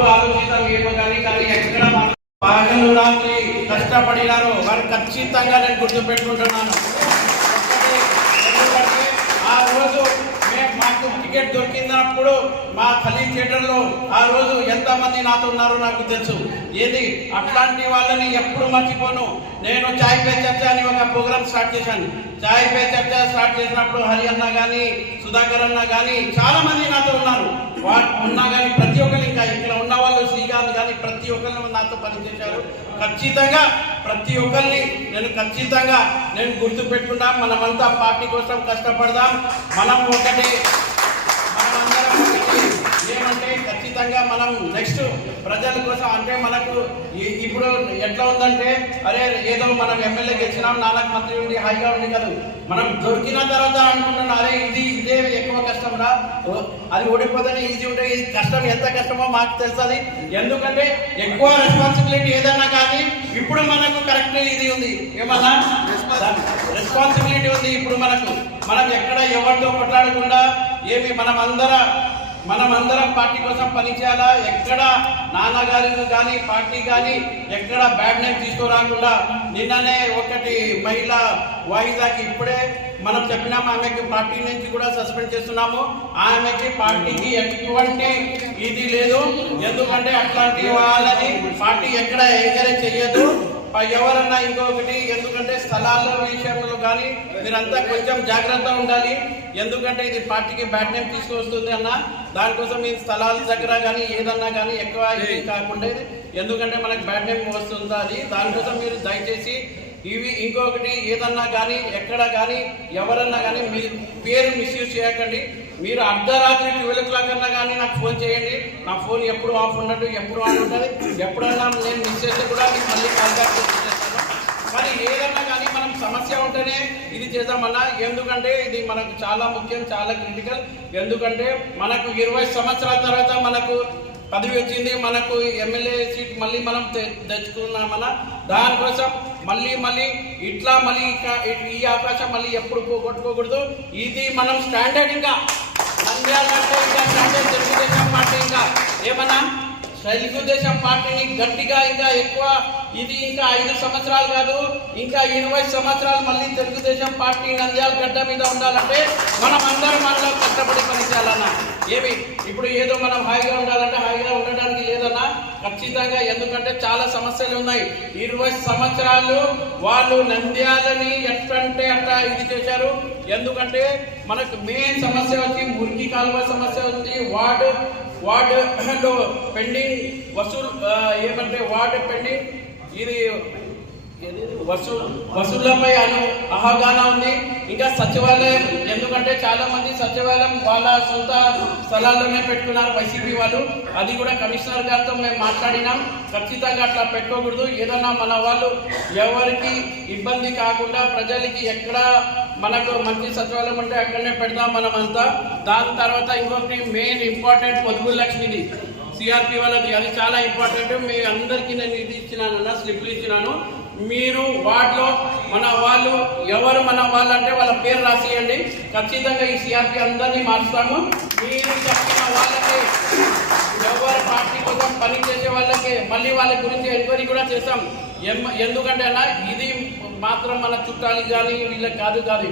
అప్పుడు ఆలోచిస్తాం ఏమో కానీ కానీ ఎక్కడ మనం రాత్రి కష్టపడినారో వారు ఖచ్చితంగా నేను గుర్తుపెట్టుకుంటున్నాను ఒక్కటే, ఎందుకంటే ఆ రోజు మేము మాకు టికెట్ దొరికినప్పుడు మా ఖలీ థియేటర్లో ఆ రోజు ఎంతమంది నాతో ఉన్నారో నాకు తెలుసు. ఏది? అట్లాంటి వాళ్ళని ఎప్పుడు మర్చిపోను. నేను చాయ్ పే చర్చ అని ఒక ప్రోగ్రామ్ స్టార్ట్ చేశాను. చాయ్ పే చర్చ స్టార్ట్ చేసినప్పుడు హరి అన్న కానీ సుధాకర్ అన్న కానీ చాలా మంది నాతో ఉన్నారు. వా- ఉన్నా కానీ ప్రతి ఒక్కరు ఇంకా ఇక్కడ ఉన్న వాళ్ళు శ్రీకాంత్ కానీ ప్రతి ఒక్కరిని నాతో పనిచేశారు. ఖచ్చితంగా ప్రతి ఒక్కరిని నేను ఖచ్చితంగా నేను గుర్తు పెట్టుకుంటాం మనమంతా పార్టీ కోసం కష్టపడదాం. మనం ఒకటి ప్రజల కోసం అంటే మనకు ఇప్పుడు ఎట్లా ఉందంటే అరే ఏదో మనం ఎమ్మెల్యే గెలిచినాం నాన్నకు మంత్రి ఉండి హాయిగా ఉండి కాదు. మనం దొరికిన తర్వాత అనుకుంటున్నాం అరే ఇది ఇదే ఎక్కువ కష్టం రా. అది ఓడిపోతేనే ఈజీ ఉంటే ఇది కష్టం ఎంత కష్టమో మాకు తెలుస్తుంది ఎందుకంటే ఎక్కువ రెస్పాన్సిబిలిటీ ఏదన్నా కానీ ఇప్పుడు మనకు కరెక్ట్ ఇది ఉంది. ఏమన్నా రెస్పాన్సిబిలిటీ ఉంది ఇప్పుడు మనకు. మనం ఎక్కడ ఎవరితో కొట్లాడకుండా ఏమి మనం అందర మనం అందరం పార్టీ కోసం పనిచేయాలా? ఎక్కడ నాన్నగారు కానీ పార్టీ కానీ ఎక్కడ బ్యాడ్ నేమ్ తీసుకురాకుండా నిన్ననే ఒకటి మహిళ వాయిదాకి ఇప్పుడే మనం చెప్పినాము ఆమెకి పార్టీ నుంచి కూడా సస్పెండ్ చేస్తున్నాము. ఆమెకి పార్టీకి ఎటువంటి ఇది లేదు. ఎందుకంటే అట్లాంటి వాళ్ళని పార్టీ ఎక్కడ ఎంకరేజ్ చేయదు. ఎవరన్నా ఇంకొకటి ఎందుకంటే స్థలాల విషయంలో కానీ మీరంతా కొంచెం జాగ్రత్త ఉండాలి. ఎందుకంటే ఇది పార్టీకి బ్యాడ్ నేమ్ తీసుకొస్తుంది అన్న దానికోసం ఈ స్థలాల దగ్గర కానీ ఏదన్నా కానీ ఎక్కువ ఇది కాకుండా ఎందుకంటే మనకు బ్యాడ్ నేమ్ వస్తుంది అది దానికోసం మీరు దయచేసి ఇవి ఇంకొకటి ఏదన్నా కానీ ఎక్కడ కానీ ఎవరన్నా కానీ మీ పేరు మిస్యూజ్ చేయకండి. మీరు అర్ధరాత్రి ట్వెల్వ్ ఓ క్లాక్ అన్నా కానీ నాకు ఫోన్ చేయండి. నా ఫోన్ ఎప్పుడు ఆఫ్ ఉండదు ఎప్పుడు ఆన్ ఉంటుంది ఎప్పుడన్నా నేను మిస్ చేస్తే కూడా మీకు మళ్ళీ కాంటాక్ట్ చేస్తాను. మరి ఏదన్నా కానీ మనం సమస్య ఉంటేనే ఇది చేద్దామన్నా. ఎందుకంటే ఇది మనకు చాలా ముఖ్యం చాలా క్రిటికల్ ఎందుకంటే మనకు ఇరవై సంవత్సరాల తర్వాత మనకు పదవి వచ్చింది. మనకు ఎమ్మెల్యే సీట్ మళ్ళీ మనం తె- తెచ్చుకున్నామన్నా. దానికోసం మళ్ళీ మళ్ళీ ఇట్లా మళ్ళీ ఇక- ఈ అవకాశం మళ్ళీ ఎప్పుడు పోగొట్టుకోకూడదు. ఇది మనం స్టాండర్డ్ ఇంకా. తెలుగుదేశం ఏమన్నా? తెలుగుదేశం పార్టీని గట్టిగా ఇంకా ఎక్కువ ఇది ఇంకా ఐదు సంవత్సరాలు కాదు ఇంకా ఇరవై సంవత్సరాలు మళ్ళీ తెలుగుదేశం పార్టీ నంద్యాల గడ్డ మీద ఉండాలంటే మనం అందరం మనలో కష్టపడి పనిచేయాలన్న. ఏమి? ఇప్పుడు ఏదో మనం హాయిగా ఉండాలంటే హాయిగా ఉండడానికి లేదన్నా ఖచ్చితంగా ఎందుకంటే చాలా సమస్యలు ఉన్నాయి. ఇరవై సంవత్సరాలు వాళ్ళు నంద్యాలని ఎట్లంటే అట్లా ఇది చేశారు. ఎందుకంటే మనకు మెయిన్ సమస్య వచ్చి మురికి కాలువ సమస్య వచ్చి వార్డు వార్డు పెండింగ్ వసూలు ఏమంటే వార్డు పెండింగ్ ఇది వసూలు వసూళ్ళపై అను అవగాహన ఉంది. ఇంకా సచివాలయం ఎందుకంటే చాలా మంది సచివాలయం వాళ్ళ సొంత స్థలాల్లోనే పెట్టుకున్నారు వైసీపీ వాళ్ళు. అది కూడా కమిషనర్ గారితో మేము మాట్లాడినాం. ఖచ్చితంగా అట్లా పెట్టుకోకూడదు. ఏదన్నా మన వాళ్ళు ఎవరికి ఇబ్బంది కాకుండా ప్రజలకి ఎక్కడ మనకు మంచి సచివాలయం ఉంటే అక్కడనే పెడదాం మనం అంతా దాని తర్వాత ఇంకొకటి మెయిన్ ఇంపార్టెంట్ పొదుగు లక్ష్మిది సిఆర్పి వాళ్ళది. అది చాలా ఇంపార్టెంట్ మీ అందరికీ నేను ఇది ఇచ్చినానన్న స్లిప్లు ఇచ్చినాను. మీరు వాటిలో మన వాళ్ళు ఎవరు మన వాళ్ళు అంటే వాళ్ళ పేరు రాసియండి. ఖచ్చితంగా ఈ సిఆర్పి అందరినీ మార్చుతాము మీరు చెప్పిన వాళ్ళకి ఎవరు పార్టీ కోసం పని చేసే వాళ్ళకి మళ్ళీ వాళ్ళ గురించి ఎంక్వైరీ కూడా చేస్తాం. ఎం- ఎందుకంటే అన్న ఇది మాత్రం మన చుట్టాలి కానీ వీళ్ళకి కాదు కాదు.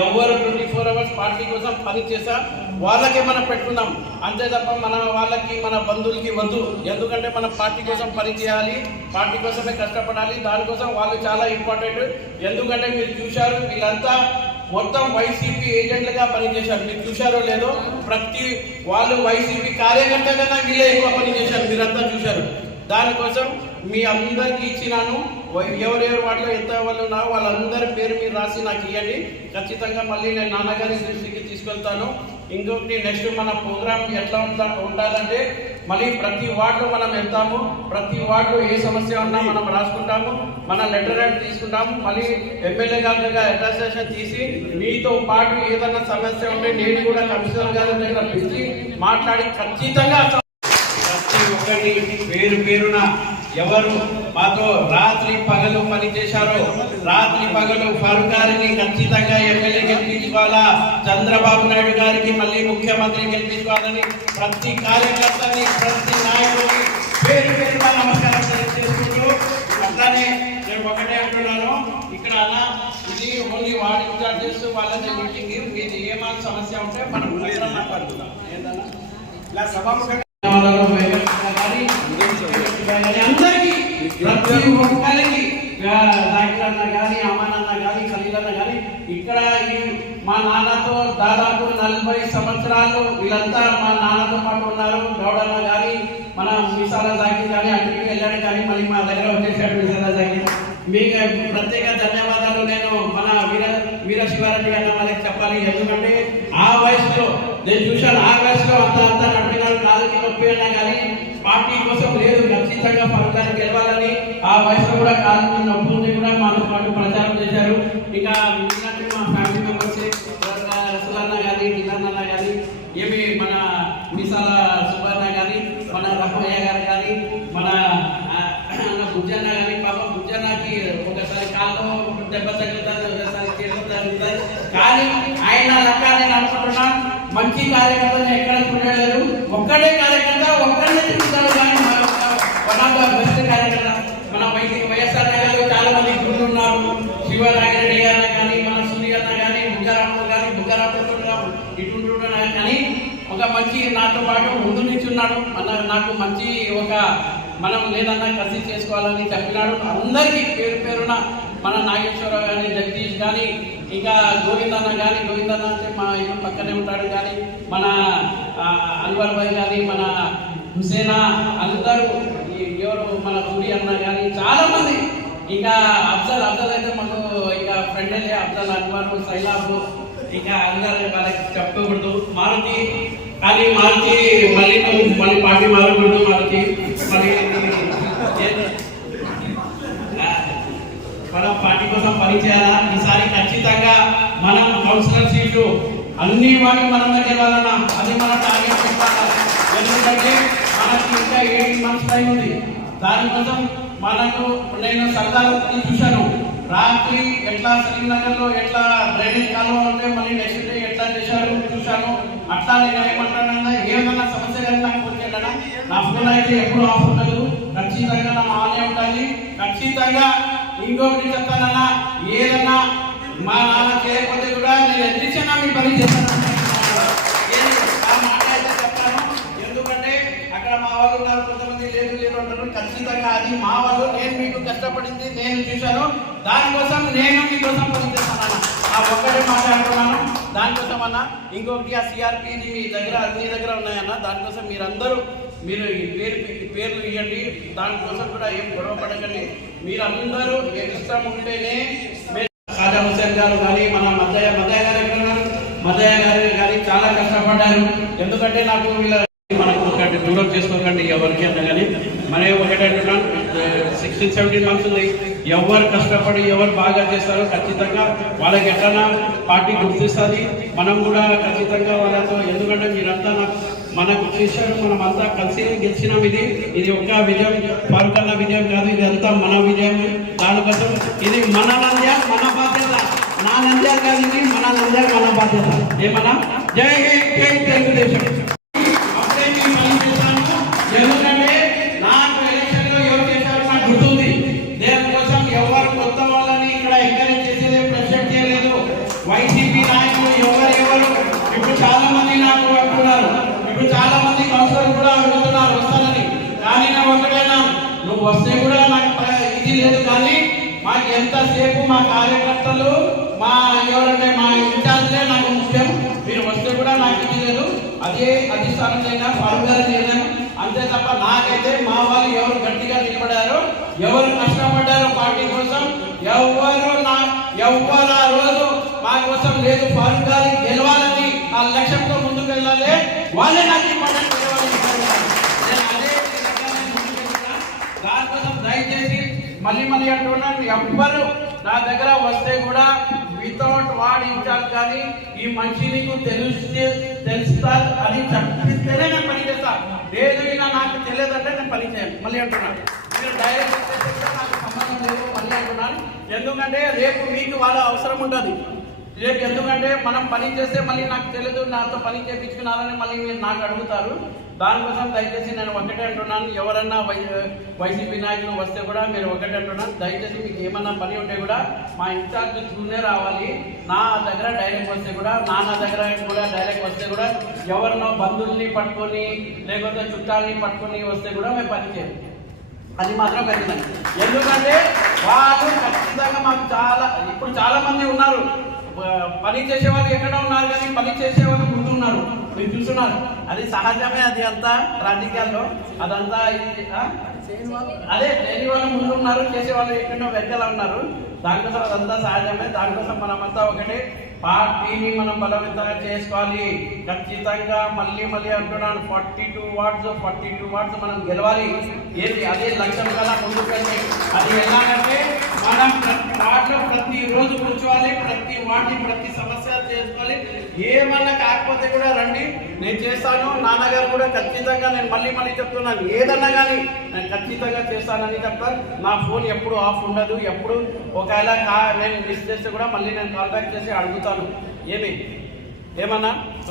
ఎవరు ట్వంటీ ఫోర్ అవర్స్ పార్టీ కోసం పని చేసా వాళ్ళకే మనం పెట్టుకుందాం అంతే తప్ప మన వాళ్ళకి మన బంధువులకి వద్దు. ఎందుకంటే మనం పార్టీ కోసం పని చేయాలి పార్టీ కోసమే కష్టపడాలి దానికోసం వాళ్ళు చాలా ఇంపార్టెంట్ ఎందుకంటే మీరు చూశారు వీళ్ళంతా మొత్తం వైసీపీ ఏజెంట్లుగా పనిచేశారు. మీరు చూశారో లేదో ప్రతి వాళ్ళు వైసీపీ కార్యకర్త కన్నా వీళ్ళే ఎక్కువ పనిచేశారు మీరంతా చూశారు. దానికోసం మీ అందరికి ఇచ్చినాను. ఎవరెవరు వాటిలో ఎంత వాళ్ళు ఉన్నారో వాళ్ళందరి పేరు మీరు రాసి నాకు ఇవ్వండి ఖచ్చితంగా మళ్ళీ నేను నాన్నగారి దృష్టికి తీసుకెళ్తాను. ఇంకొకటి నెక్స్ట్ మన ప్రోగ్రామ్ ఎట్లా ఉంటా ఉండాలంటే మళ్ళీ ప్రతి వార్డులో మనం వెళ్తాము. ప్రతి వార్డులో ఏ సమస్య ఉన్నా మనం రాసుకుంటాము. మన లెటర్ హెడ్ తీసుకుంటాము. మళ్ళీ ఎమ్మెల్యే గారి దగ్గర తీసి మీతో పాటు ఏదైనా సమస్య ఉంటే నేను కూడా కమిషనర్ గారి దగ్గర పిలిచి మాట్లాడి ఖచ్చితంగా ప్రతి ఒక్కటి పేరు పేరున ఎవరు మాతో రాత్రి పగలు పని చేశారో రాత్రి పగలు ఫరు గారిని ఖచ్చితంగా ఎమ్మెల్యే గెలిపించుకోవాలా? చంద్రబాబు నాయుడు గారికి మళ్ళీ ముఖ్యమంత్రి గెలిపించుకోవాలని ప్రతి కార్యకర్తని ప్రతి నాయకుడిని పేరు పేరుగా నమస్కారం తెలియజేసుకుంటూ అట్లానే నేను ఒకటే అంటున్నాను. ఇక్కడ అలా ఇది ఓన్లీ వాడి ఇన్ఛార్జ్ చేస్తూ వాళ్ళని మీటింగ్ మీది ఏమైనా సమస్య ఉంటే మనం మాట్లాడుకుందాం. ఏంటన్నా ఇలా సభాముఖంగా ప్రతి ఒక్కరికి ఆ, అన్న కానీ అమాన్ కానీ ఖలీల్ అన్న కానీ ఇక్కడ ఈ మా నాన్నతో దాదాపు నలభై సంవత్సరాలు వీళ్ళంతా మా నాన్నతో పాటు ఉన్నారు. గౌడన్న కానీ మన మిసాల జాకిర్ కానీ అక్కడికి వెళ్ళాడు కానీ మళ్ళీ మా దగ్గర వచ్చేసాడు మిసాల జాకిర్ మీకు ప్రత్యేక ధన్యవాదాలు. నేను మన వీర వీర శివారెడ్డి అన్న వాళ్ళకి చెప్పాలి. ఎందుకంటే ఆ వయసులో నేను చూశాను ఆ వయసులో అంత అంత నడిపినాడు కాలుకి నొప్పి అయినా కానీ పార్టీ కోసం లేదు ఖచ్చితంగా ఫలితాన్ని గెలవాలని ఆ వయసులో కూడా కాలుకి నొప్పి కూడా మాతో పాటు ప్రచారం చేశారు. ఇక మా ఫ్యామిలీ మెంబర్స్ రసలన్న కానీ గిల్లన్న కానీ ఏమి మన మిసాల సుబ్బన్న కానీ మన రహమయ్య గారు కానీ మన ఆ, బుజ్జన్న కానీ పాప బుజ్జన్నకి ఒకసారి కాళ్ళు దెబ్బ తగ్గుతుంది ఒకసారి చేతులు తగ్గుతుంది కానీ ఆయన లెక్క నేను అనుకుంటున్నా మంచి కార్యకర్తలు ఎక్కడ చూడలేదు. ఒక్కడే కార్యకర్త ఒక్కడే చాలా బెస్ట్ కార్యక్రమం. మన వై- వైఎస్ఆర్ నగర్లో చాలా మంది గురువులు ఉన్నారు. శివనాగరెడ్డి గారు కానీ మన సునీల్ అన్న కానీ బుగ్గారాము కానీ బుగ్గారాము ఇటుంటున్నా కానీ ఒక మంచి నాతో పాటు ముందు నుంచి ఉన్నాడు. మన నాకు మంచి ఒక మనం లేదన్నా కసి చేసుకోవాలని చెప్పినాడు. అందరికీ పేరు పేరున మన నాగేశ్వరరావు కానీ జగదీష్ కానీ ఇంకా గోవిందన్న కానీ గోవిందన్న అంటే మా ఇల్లు పక్కనే ఉంటాడు కానీ మన ఆ, అన్వర్ భాయ్ కానీ మన హుసేనా అందరూ ఎవరు మన సూరి అన్న కానీ చాలా మంది ఇంకా అఫ్జల్ అఫ్జల్ అయితే మనకు ఇంకా ఫ్రెండ్ అయితే అఫ్జల్ అన్వర్ సైలాబ్ ఇంకా అందరు వాళ్ళకి చెప్పకూడదు. మారుతి కానీ మారుతి మళ్ళీ నువ్వు మళ్ళీ పార్టీ మారకూడదు మారుతి. మళ్ళీ మనం పార్టీ కోసం పనిచేయాలా ఈసారి ఖచ్చితంగా మనం కౌన్సిలర్ సీట్లు అన్ని వాటి మనం గెలవాలన్నా అది మన టార్గెట్ ఎందుకంటే మనకి ఇంకా ఎయిట్ మంత్స్ టైం ఉంది. దానికోసం మనకు నేను సరదాగా చూశాను. రాత్రి ఎట్లా శ్రీనగర్లో ఎట్లా డ్రైనేజ్ కాలువ ఉంటే మళ్ళీ నెక్స్ట్ డే ఎట్లా చేశారు చూశాను. అట్లా నేను ఏమంటానన్నా ఏదైనా సమస్య కానీ నాకు ఫోన్ నా ఫోన్ అయితే ఎప్పుడు ఆఫ్ ఉండదు. ఖచ్చితంగా నా ఆనే ఉండాలి ఖచ్చితంగా ఇంకొకటి చెప్తానన్నా ఏదన్నా మా నాన్న చేయకపోతే కూడా నేను ఎదిరించినా మీ పని చేస్తాను ఏది? ఆ మాట అయితే చెప్తాను ఎందుకంటే అక్కడ మా వాళ్ళు ఉన్నారు కొంతమంది లేదు లేదు అంటారు ఖచ్చితంగా మా వాళ్ళు నేను మీకు కష్టపడింది నేను చూశాను. దానికోసం నేను మీకోసం పని ఆ ఒక్కటే మాట్లాడుతున్నాను దానికోసం అన్న ఇంకొకటి ఆ సిఆర్పి మీ దగ్గర అన్ని దగ్గర ఉన్నాయన్న దానికోసం మీరందరూ మీరు ఈ పేరు పేర్లు ఇవ్వండి దానికోసం కూడా ఏం గొడవ పడకండి. మీరందరూ ఇష్టం ఉంటేనే మీరు ఖాజా హుసేన్ గారు కానీ మన మద్దయ్య మద్దయ్య గారు ఎక్కడ ఉన్నారు మద్దయ్య గారు కానీ చాలా కష్టపడ్డారు. ఎందుకంటే నాకు వీళ్ళ మనకు ఒకటి దూరం చేసుకోకండి ఎవరికి అన్నా కానీ. మనం ఒకటి అంటున్నాను సిక్స్టీన్ సెవెంటీన్ మంత్స్ ఉంది ఎవరు కష్టపడి ఎవరు బాగా చేస్తారో ఖచ్చితంగా వాళ్ళకి ఎట్లా పార్టీ గుర్తిస్తుంది. మనం కూడా ఖచ్చితంగా వాళ్ళతో ఎందుకంటే మీరంతా నాకు మనకు చేశారు మనం అంతా కలిసి గెలిచినాం ఇది. ఇది ఒక విజయం ఫారూక్ విజయం కాదు ఇది అంతా మన విజయం. దానికోసం ఇది మన నంద్యాల మన బాధ్యత. నా నంద్యాల కాదు ఇది మన నంద్యాల మన బాధ్యత. ఏమన్నా? జై హింద్ జై తెలుగుదేశం. వస్తే కూడా నాకు ఇది లేదు కానీ మాకు ఎంతసేపు మా కార్యకర్తలు మా ఎవరంటే మా ఇన్ఛార్జ్లే నాకు ముఖ్యం. మీరు వస్తే కూడా నాకు ఇది లేదు. అదే అధిష్టానం చేయడం ఫార్ములా చేయలేము అంతే తప్ప నాకైతే మా వాళ్ళు ఎవరు గట్టిగా నిలబడారో ఎవరు కష్టపడ్డారో పార్టీ కోసం ఎవరు నా ఎవరు ఆ రోజు మా కోసం లేదు. ఫారూక్ గారి గెలవాలని ఆ లక్ష్యంతో ముందుకు వెళ్ళాలి. వాళ్ళే నాకు ఇంపార్టెంట్ గెలవాలని నేను అదే విధంగా నేను ముందుకు వెళ్తున్నా. దానికోసం దయచేసి మళ్ళీ మళ్ళీ అంటున్నాను ఎవ్వరు నా దగ్గర వస్తే కూడా వితౌట్ వాడి ఇన్ఛార్జ్ కానీ ఈ మనిషి నీకు తెలిస్తే తెలుస్తా అని చెప్పిస్తేనే నేను పని చేస్తాను లేదు ఇలా నాకు తెలియదంటే నేను పని చేయను. మళ్ళీ అంటున్నాను మీరు డైరెక్ట్ చేస్తే నాకు సంబంధం లేదు మళ్ళీ అంటున్నాను ఎందుకంటే రేపు మీకు వాళ్ళ అవసరం ఉంటుంది రేపు ఎందుకంటే మనం పని చేస్తే మళ్ళీ నాకు తెలియదు నాతో పని చేయించుకున్నారని మళ్ళీ మీరు నాకు అడుగుతారు. దానికోసం దయచేసి నేను ఒకటే అంటున్నాను. ఎవరన్నా వై వైసీపీ నాయకులు వస్తే కూడా మీరు ఒకటే అంటున్నాను. దయచేసి మీకు ఏమన్నా పని ఉంటే కూడా మా ఇన్ఛార్జ్ త్రూనే రావాలి. నా దగ్గర డైరెక్ట్ వస్తే కూడా నాన్న దగ్గర కూడా డైరెక్ట్ వస్తే కూడా ఎవరినో బంధువుల్ని పట్టుకొని లేకపోతే చుట్టాలని పట్టుకొని వస్తే కూడా మేము పని చేయం. అది మాత్రం ఖచ్చితంగా. ఎందుకంటే వాళ్ళు ఖచ్చితంగా మాకు చాలా ఇప్పుడు చాలామంది ఉన్నారు. పని చేసే వాళ్ళు ఎక్కడ ఉన్నారు కానీ పని చేసే వాళ్ళు ముందు ఉన్నారు. మీరు చూస్తున్నారు. అది సహజమే అది అంతా రాజకీయాల్లో అదంతా అదే లేని వాళ్ళు ముందు ఉన్నారు చేసే వాళ్ళు ఎక్కడో వెనకాల ఉన్నారు. దానికోసం అదంతా సహజమే. దానికోసం మనమంతా ఒకటే పార్టీని మనం బలవంతంగా చేసుకోవాలి. ఖచ్చితంగా మళ్ళీ మళ్ళీ అంటున్నాను forty two wards forty two wards మనం గెలవాలి. ఏంటి అదే లక్ష్యం కదా ముందుకెళ్ళి. అది ఎలాగంటే మనం ప్రతి వార్డులో ప్రతి రోజు కూర్చోవాలి ప్రతి ప్రతి సమస్య చేసుకోవాలి ఏమన్నా కాకపోతే కూడా రండి. నేను చేస్తాను. నాన్నగారు కూడా ఖచ్చితంగా నేను మళ్ళీ మళ్ళీ చెప్తున్నాను. ఏదన్నా కానీ నేను ఖచ్చితంగా చేస్తానని చెప్తాను నా ఫోన్ ఎప్పుడు ఆఫ్ ఉండదు. ఎప్పుడు ఒకవేళ కా నేను మిస్ చేస్తే కూడా మళ్ళీ నేను కాల్ బ్యాక్ చేసి అడుగుతాను. ఏమి? ఏమన్నా?